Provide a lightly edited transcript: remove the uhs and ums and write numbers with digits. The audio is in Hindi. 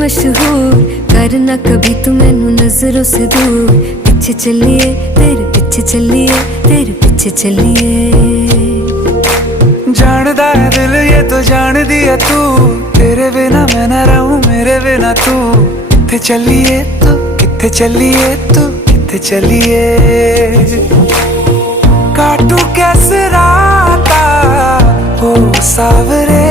मशहूर, करना कभी तू मैनू नजरों से दूर। पीछे चलिए तेरे पीछे चलिए, तेरे पीछे चलिए। जानदा है दिल ये तो जान दिया तू, तेरे बिना मैं ना रहूं मेरे बिना तू। किथे चलिए तू, किथे चलिए तू, किथे चलिए। काटू कैसे राता हो सावरे,